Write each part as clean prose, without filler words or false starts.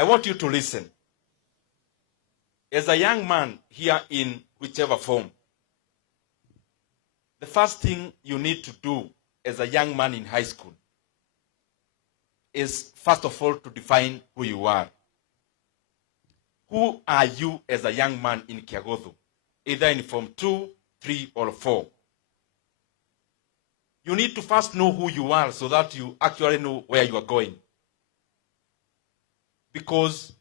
I want you to listen. As a young man here in whichever form, the first thing you need to do as a young man in high school is, first of all, to define who you are. Who are you as a young man in Kiagodho, either in Form 2, 3, or 4? You need to first know who you are so that you actually know where you are going. Because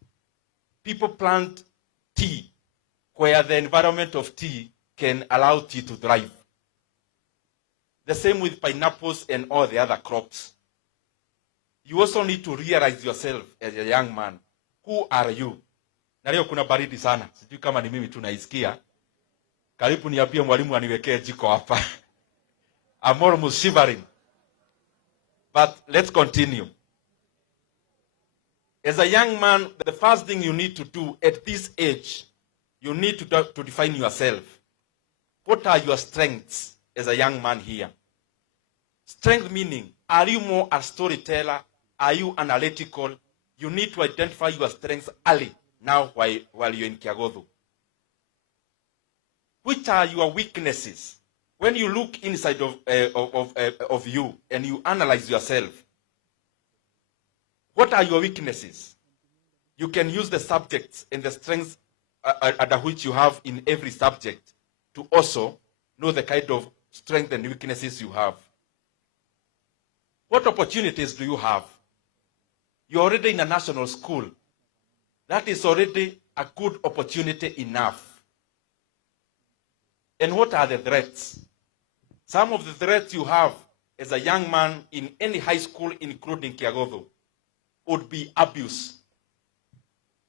people plant tea where the environment of tea can allow tea to thrive. The same with pineapples and all the other crops. You also need to realize yourself as a young man. Who are you? Na leo kuna baridi sana. Sijui kama ni mimi tu naisikia. Karibu niambie mwalimu aniwekee jiko hapa. I'm almost shivering. But let's continue. As a young man, the first thing you need to do at this age, you need to define yourself. What are your strengths as a young man here? Strength meaning, are you more a storyteller? Are you analytical? You need to identify your strengths early, now while you're in Kiagodho. Which are your weaknesses? When you look inside of you and you analyze yourself, what are your weaknesses? You can use the subjects and the strengths under which you have in every subject to also know the kind of strengths and weaknesses you have. What opportunities do you have? You're already in a national school. That is already a good opportunity enough. And what are the threats? Some of the threats you have as a young man in any high school, including Kiagodho, would be abuse,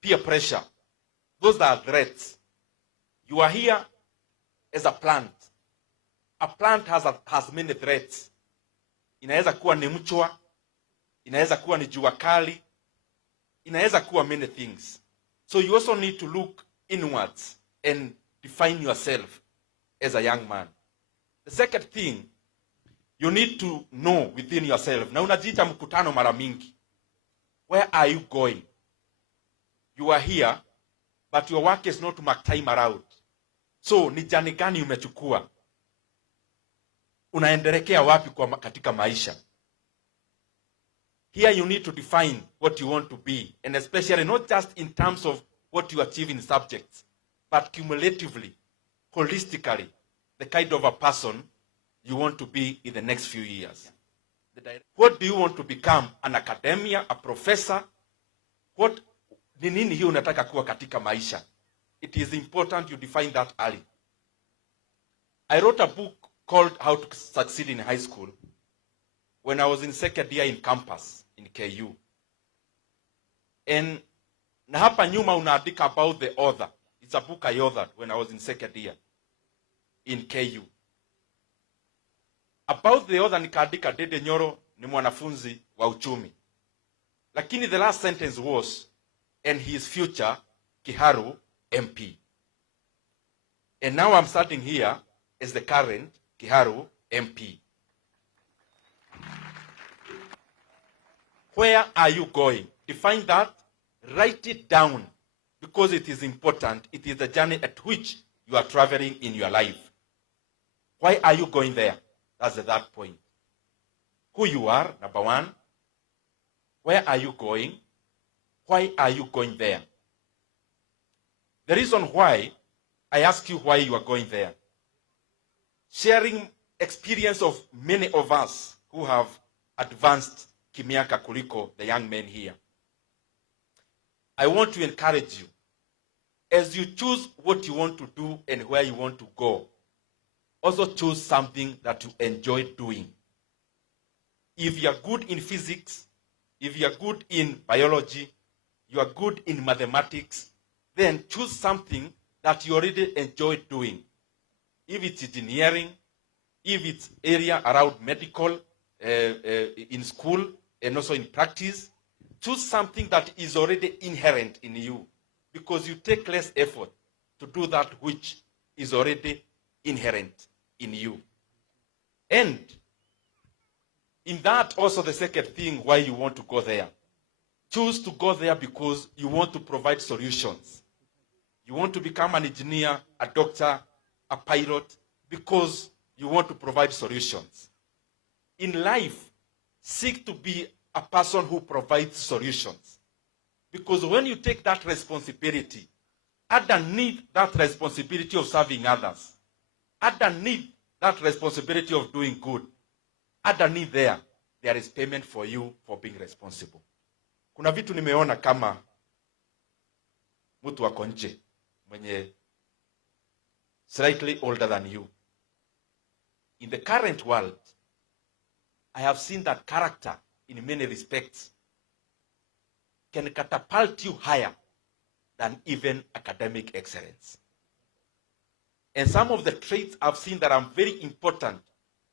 peer pressure. Those are threats. You are here as a plant. A plant has many threats. Inaweza kuwa ni mchwa, inaweza kuwa ni jua kali, inaweza kuwa many things. So you also need to look inwards and define yourself as a young man. The second thing, you need to know within yourself. Na unajiita mkutano mara mingi. Where are you going? You are here, but your work is not to mark time around. So, ni jani gani umechukua? Unaendelekea wapi katika maisha? Here you need to define what you want to be, and especially not just in terms of what you achieve in subjects, but cumulatively, holistically, the kind of a person you want to be in the next few years. What do you want to become? An academia, a professor? What ni nini hiyo unataka kuwa katika maisha? It is important you define that early. I wrote a book called How to Succeed in High School when I was in second year in campus in KU. And na hapa nyuma unaandika about the author. It's a book I authored when I was in second year in KU. About the author nikaandika Ndindi Nyoro ni mwanafunzi wa uchumi. Lakini the last sentence was, and his future, Kiharu MP. And now I'm starting here as the current Kiharu MP. Where are you going? Define that, write it down, because it is important. It is the journey at which you are traveling in your life. Why are you going there? That's the third point. Who you are, number one. Where are you going? Why are you going there? The reason why I ask you why you are going there. Sharing experience of many of us who have advanced kimiaka kuliko the young men here. I want to encourage you, as you choose what you want to do and where you want to go, also choose something that you enjoy doing. If you are good in physics, if you are good in biology, you are good in mathematics, then choose something that you already enjoy doing. If it's engineering, if it's area around medical, in school and also in practice, choose something that is already inherent in you, because you take less effort to do that which is already inherent in you. And in that also the second thing why you want to go there. choose to go there because you want to provide solutions. You want to become an engineer, a doctor, a pilot, because you want to provide solutions. In life, seek to be a person who provides solutions. Because when you take that responsibility, underneath that responsibility of serving others, underneath that responsibility of doing good, underneath there is payment for you for being responsible. Kuna vitu nimeona kama mtu wako nje mwenye slightly older than you. In the current world, I have seen that character in many respects can catapult you higher than even academic excellence. And some of the traits I've seen that are very important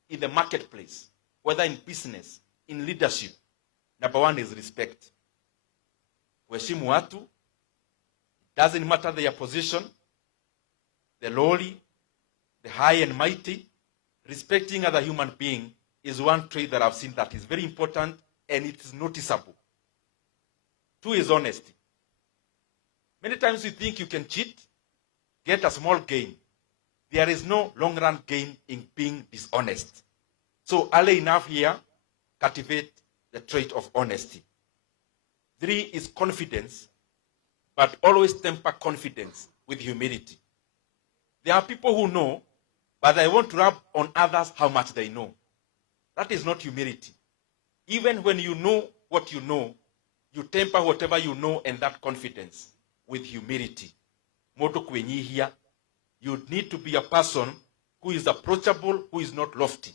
in the marketplace, whether in business, in leadership, number one is respect. Kuheshimu watu, doesn't matter their position, the lowly, the high and mighty. Respecting other human being is one trait that I've seen that is very important and it is noticeable. Two is honesty. Many times you think you can cheat, get a small gain. There is no long-run gain in being dishonest. So early enough here, cultivate the trait of honesty. Three is confidence, but always temper confidence with humility. There are people who know, but they want to rub on others how much they know. That is not humility. Even when you know what you know, you temper whatever you know and that confidence with humility. Moto kwenyihia. You need to be a person who is approachable, who is not lofty.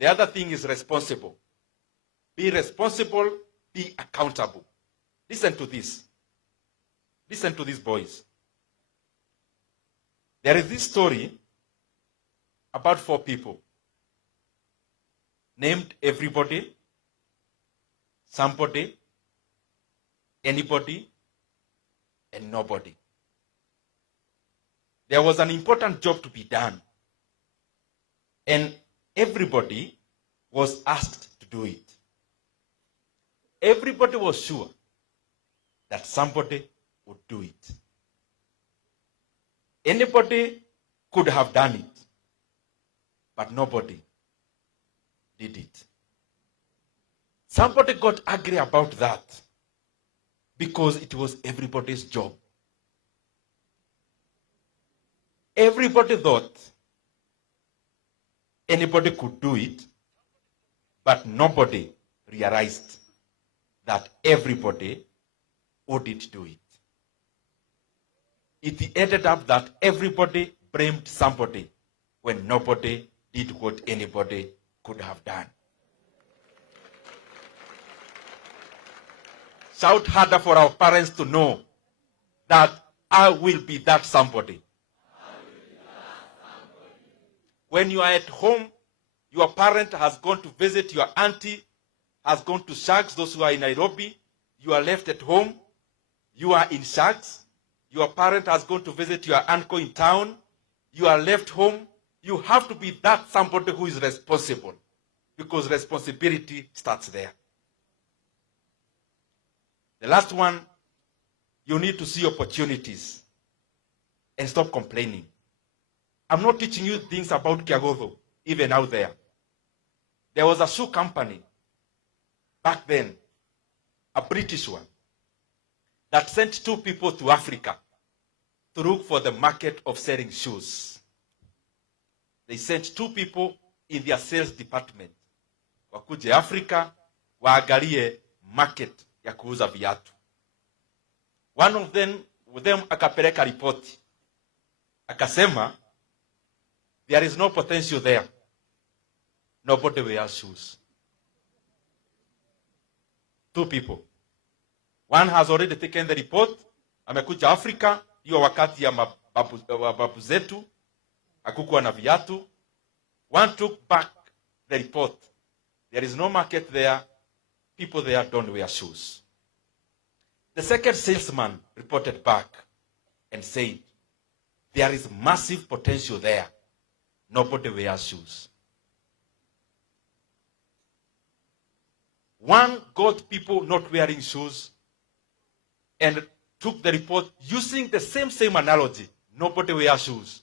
The other thing is responsible. Be responsible, be accountable. Listen to this. Listen to these boys. There is this story about 4 people named everybody, somebody, anybody, and nobody. There was an important job to be done, and everybody was asked to do it. Everybody was sure that somebody would do it. Anybody could have done it, but nobody did it. Somebody got angry about that because it was everybody's job. Everybody thought anybody could do it, but nobody realized that everybody wouldn't do it. It ended up that everybody blamed somebody when nobody did what anybody could have done. Shout harder for our parents to know that I will be that somebody. When you are at home, your parent has gone to visit your auntie, has gone to Sharks, those who are in Nairobi. You are left at home. You are in Sharks. Your parent has gone to visit your uncle in town. You are left home. You have to be that somebody who is responsible, because responsibility starts there. The last one, you need to see opportunities and stop complaining. I'm not teaching you things about Kiagogo, even out there. There was a shoe company back then, a British one, that sent 2 people to Africa to look for the market of selling shoes. They sent 2 people in their sales department. Wakuje Africa, waangalie market ya kuuza viatu. One of them akapeleka ripoti. Akasema, there is no potential there. Nobody wears shoes. 2 people. One has already taken the report. Amekuja Africa, hiyo wakati ya babu zetu, hakukuwa na viatu. One took back the report. There is no market there. People there don't wear shoes. The second salesman reported back and said, there is massive potential there. Nobody wears shoes. One got people not wearing shoes and took the report using the same analogy. Nobody wears shoes.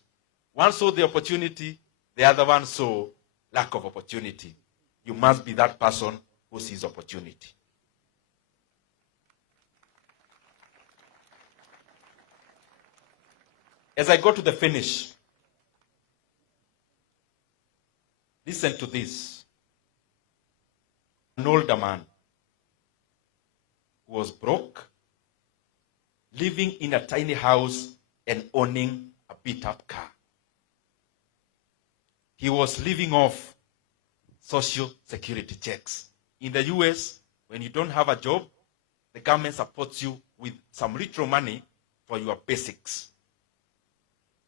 One saw the opportunity, the other one saw lack of opportunity. You must be that person who sees opportunity. As I go to the finish, listen to this. An older man who was broke, living in a tiny house and owning a beat-up car. He was living off social security checks. In the US, when you don't have a job, the government supports you with some little money for your basics.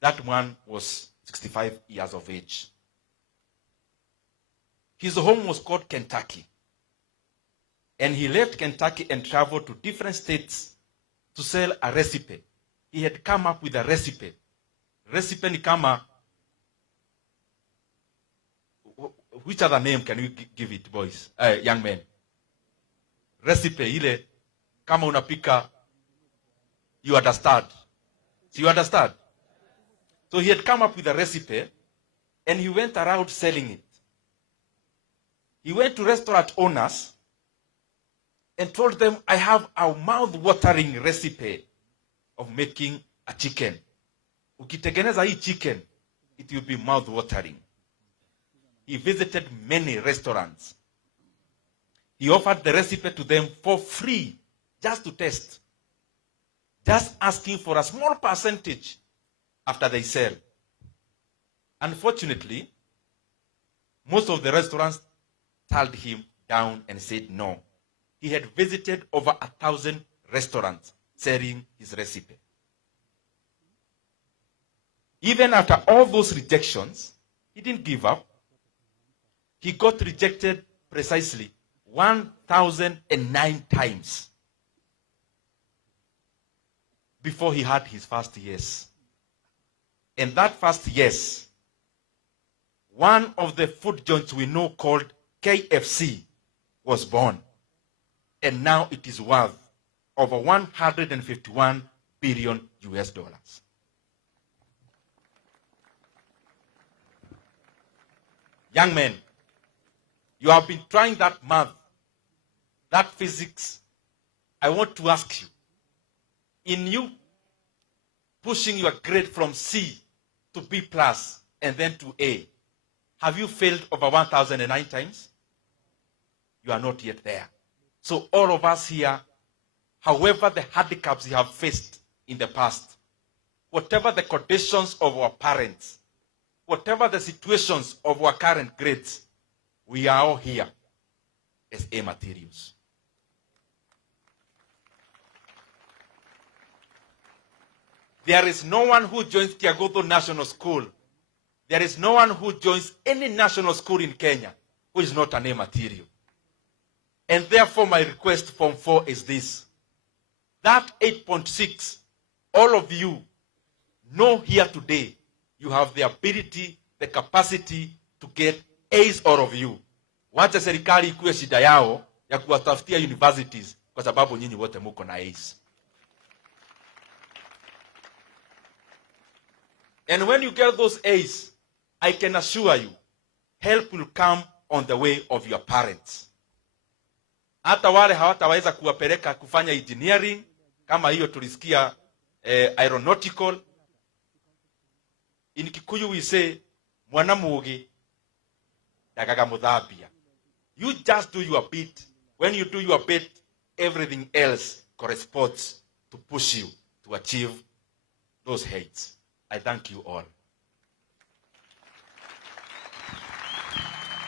That one was 65 years of age. His home was called Kentucky. And he left Kentucky and traveled to different states to sell a recipe. He had come up with a recipe. Recipe ni kama, which other name can you give it, boys, young men? Recipe ile kama unapika, you understand. So you understand? So he had come up with a recipe and he went around selling it. He went to restaurant owners and told them, I have a mouth-watering recipe of making a chicken. Ukitengeneza hii chicken, it will be mouth-watering. He visited many restaurants. He offered the recipe to them for free, just to test. Just asking for a small percentage after they sell. Unfortunately, most of the restaurants turned him down and said no. He had visited over 1,000 restaurants selling his recipe. Even after all those rejections, he didn't give up. He got rejected precisely 1,009 times before he had his first yes. And that first yes, one of the food joints we know called KFC was born. And now it is worth over 151 billion US dollars. Young men, you have been trying that math, that physics. I want to ask you, in you pushing your grade from C to B plus and then to A, have you failed over 1,009 times? You are not yet there. So all of us here, however the handicaps you have faced in the past, whatever the conditions of our parents, whatever the situations of our current grades, we are all here as A materials. There is no one who joins Tiagodo National School. There is no one who joins any national school in Kenya who is not an A material. And therefore my request Form 4 is this. That 8.6, all of you know here today, you have the ability, the capacity to get A's, all of you. Wacha serikali ikuwe shida yao ya kuwatafutia universities kwa sababu nyinyi wote muko na A's. And when you get those A's, I can assure you, help will come on the way of your parents. Hata wale hawataweza kuwapeleka kufanya engineering, kama hiyo tulisikia aeronautical. In Kikuyu we say, mwana mugi, dagaga mudhabia. You just do your bit. When you do your bit, everything else corresponds to push you to achieve those heights. I thank you all.